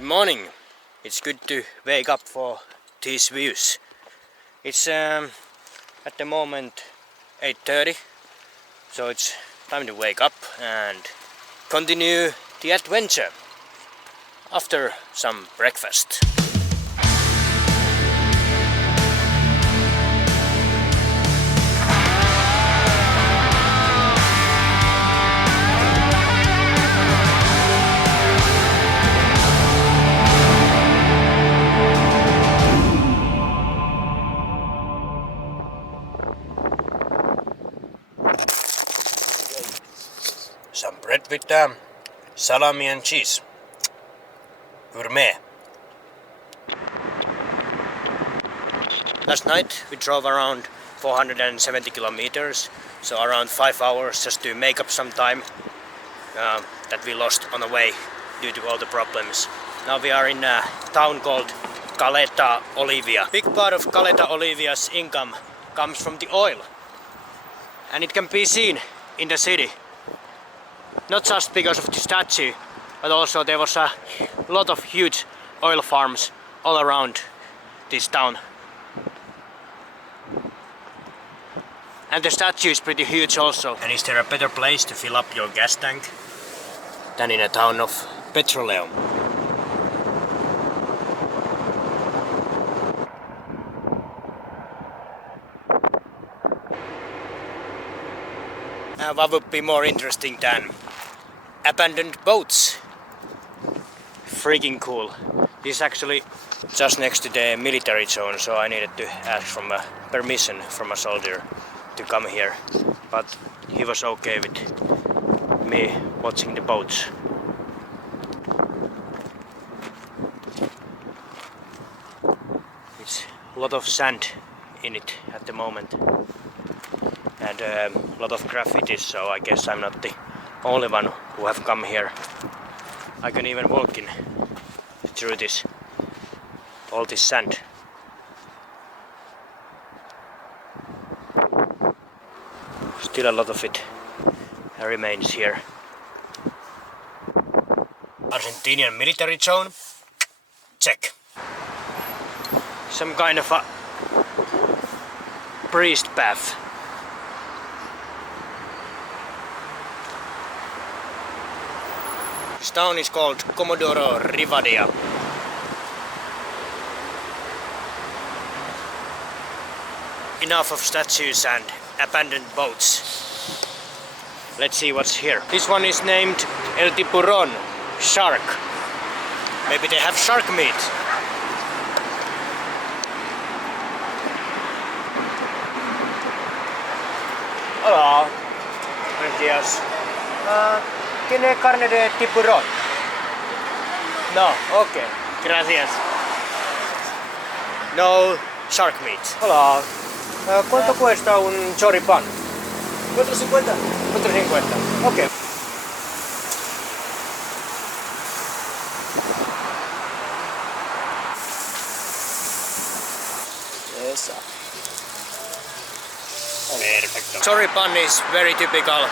Good morning. It's good to wake up for these views. It's at the moment 8:30, so it's time to wake up and continue the adventure after some breakfast. Some bread with salami and cheese. Gourmet. Last night we drove around 470 kilometers, so around 5 hours just to make up some time that we lost on the way due to all the problems. Now we are in a town called Caleta Olivia. Big part of Caleta Olivia's income comes from the oil, and it can be seen in the city. Not just because of the statue, but also there was a lot of huge oil farms all around this town. And the statue is pretty huge also. And is there a better place to fill up your gas tank than in a town of petroleum? What would be more interesting than abandoned boats? Freaking cool. This is actually just next to the military zone, so I needed to ask from a permission from a soldier to come here, but he was okay with me watching the boats. It's a lot of sand in it at the moment, and a lot of graffiti, so I guess I'm not the only one who have come here. I can even walk in through all this sand. Still a lot of it remains here. Argentinian military zone? Check. Some kind of a priest path. This town is called Comodoro Rivadavia. Enough of statues and abandoned boats. Let's see what's here. This one is named El Tiburon, shark. Maybe they have shark meat. Hola. Buenos días. ¿Tiene carne de tiburón? No, okay. Gracias. No shark meat. Hola. ¿Cuánto cuesta un choripán? 4.50. 4.50. Okay. Esa. Perfecto. Choripán is very typical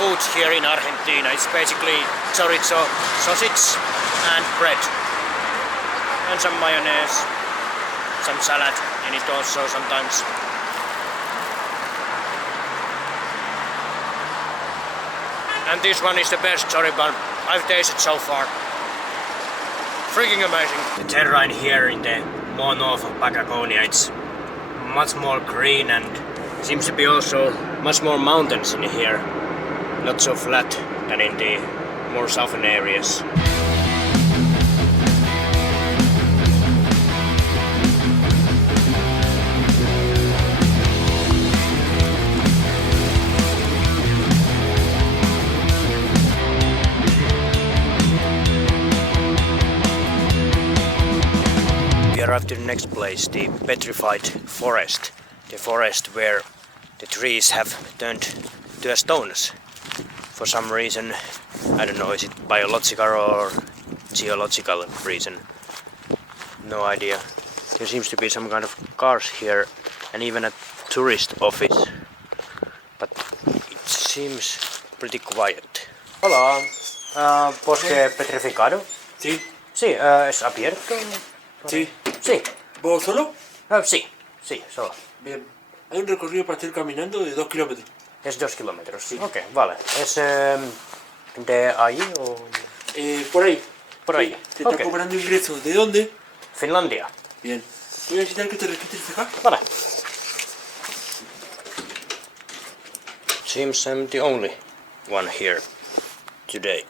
food here in Argentina. It's basically chorizo sausage and bread, and some mayonnaise, some salad in it also sometimes. And this one is the best choripan I've tasted so far. Freaking amazing. The terrain here in the more north of Patagonia, it's much more green, and seems to be also much more mountains in here. Not so flat than in the more southern areas. We arrived to the next place, the petrified forest. The forest where the trees have turned to stones. For some reason, I don't know, is it biological or geological reason? No idea. There seems to be some kind of cars here and even a tourist office, but it seems pretty quiet. Hola, bosque petrificado? Sí. Sí, ¿es abierto? Sí. Sí. ¿Vos solo? Sí, sí, solo. Bien. Hay un recorrido para hacer caminando de 2 kilómetros. Es 2 kilómetros. Sí. Ok, vale. ¿Es de ahí o...? Por ahí. Por ahí. Te está cobrando ingresos. ¿De dónde? Finlandia. Bien. Voy a necesitar que te registres acá. Vale. Seems I'm the only one here today.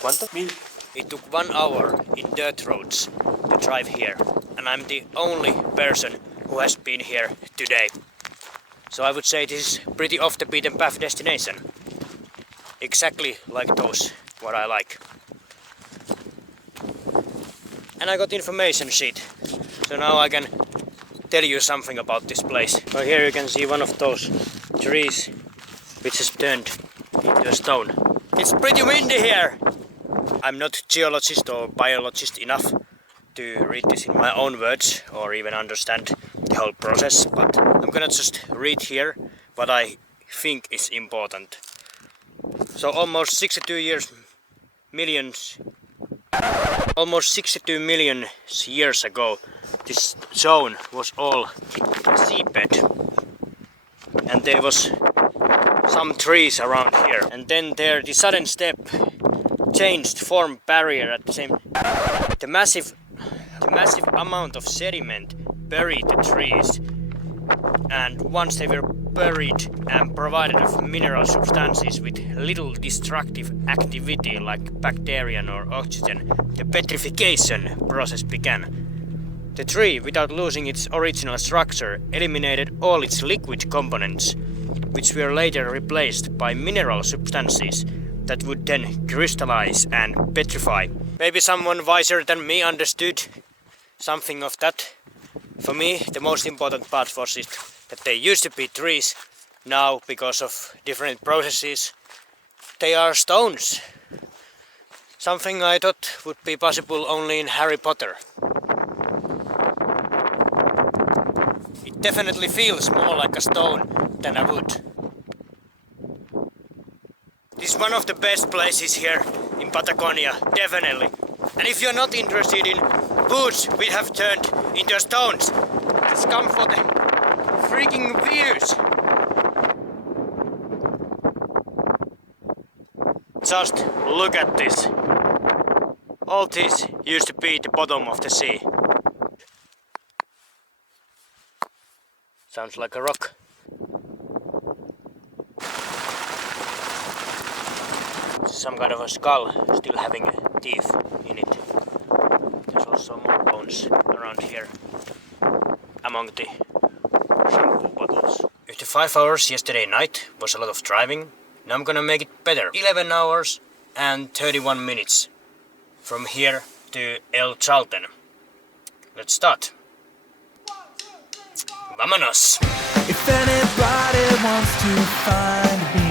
¿Cuánto? 1000. It took 1 hour in dirt roads to drive here, and I'm the only person who has been here today. So I would say this is pretty off the beaten path destination. Exactly like those what I like. And I got information sheet, so now I can tell you something about this place. So here you can see one of those trees which has turned into a stone. It's pretty windy here! I'm not geologist or biologist enough to read this in my own words or even understand the whole process, but I'm gonna just read here what I think is important. So almost 62 million years ago, this zone was all seabed, and there was some trees around here, and then there the sudden step changed form barrier at the same. The massive amount of sediment buried the trees, and once they were buried and provided of mineral substances with little destructive activity like bacteria or oxygen, the petrification process began. The tree, without losing its original structure, eliminated all its liquid components, which were later replaced by mineral substances that would then crystallize and petrify. Maybe someone wiser than me understood something of that. For me, the most important part was it that they used to be trees. Now, because of different processes, they are stones. Something I thought would be possible only in Harry Potter. It definitely feels more like a stone than a wood. This is one of the best places here in Patagonia, definitely. And if you're not interested in woods we have turned into stones, just come for the freaking views. Just look at this. All this used to be the bottom of the sea. Sounds like a rock. Some kind of a skull still having teeth in it. There's also more bones around here among the shampoo bottles. After 5 hours yesterday night was a lot of driving. Now I'm gonna make it better. 11 hours and 31 minutes from here to El Chalten. Let's start. Vámonos! If anybody wants to find me,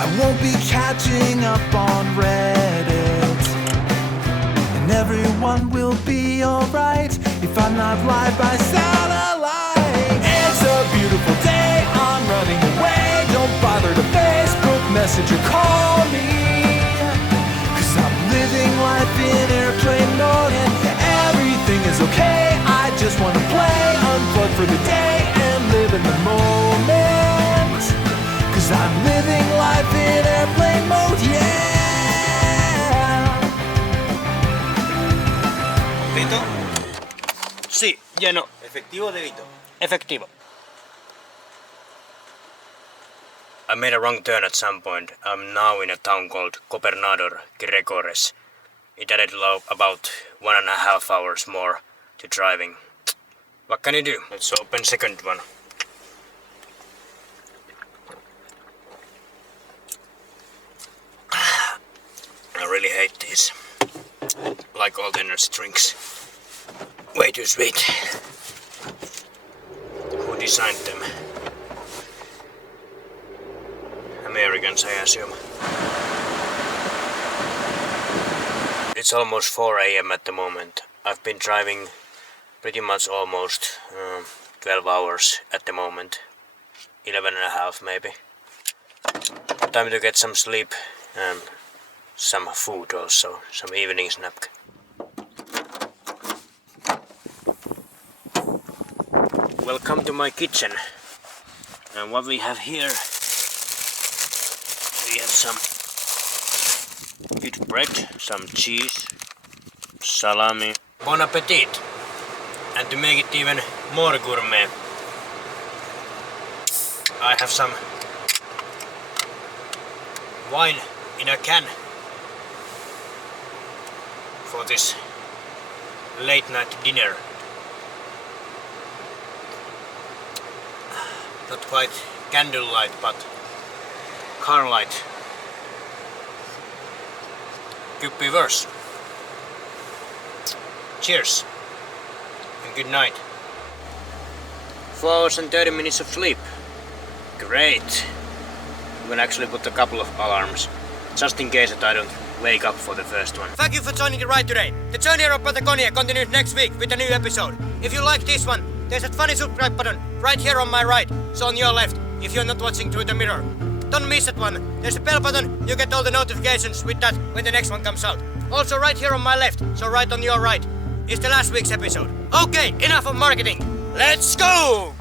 I won't be catching up on Reddit, and everyone will be alright if I'm not live by satellite. It's a beautiful day, I'm running away. Don't bother to Facebook message or call me, 'cause I'm living life in airplane mode and everything is okay. I just wanna play, unplug for the day and live in the moment, 'cause I'm living life in airplane mode, yeah. ¿Pito? Sí, lleno. ¿Efectivo o débito? Efectivo. I made a wrong turn at some point. I'm now in a town called Gobernador Gregores. It added about 1.5 hours more to driving. What can you do? Let's open second one. I really hate these. Like all the energy drinks. Way too sweet. Who designed them? Americans, I assume. It's almost 4 AM at the moment. I've been driving pretty much almost 12 hours at the moment. 11.5 maybe. time to get some sleep and some food also, some evening snack. Welcome to my kitchen. And what we have here, we have some good bread, some cheese, salami. Bon appetit! And to make it even more gourmet, I have some wine in a can for this late night dinner. Not quite candlelight, but car light. Could be worse. Cheers and good night. 4 hours and 30 minutes of sleep. Great. I'm gonna actually put a couple of alarms, just in case that I don't wake up for the first one. Thank you for joining the ride today. The journey around Patagonia continues next week with a new episode. If you like this one, there's that funny subscribe button right here on my right, so on your left, if you're not watching through the mirror. Don't miss that one. There's a bell button, you get all the notifications with that when the next one comes out. Also right here on my left, so right on your right, is the last week's episode. Okay, enough of marketing. Let's go!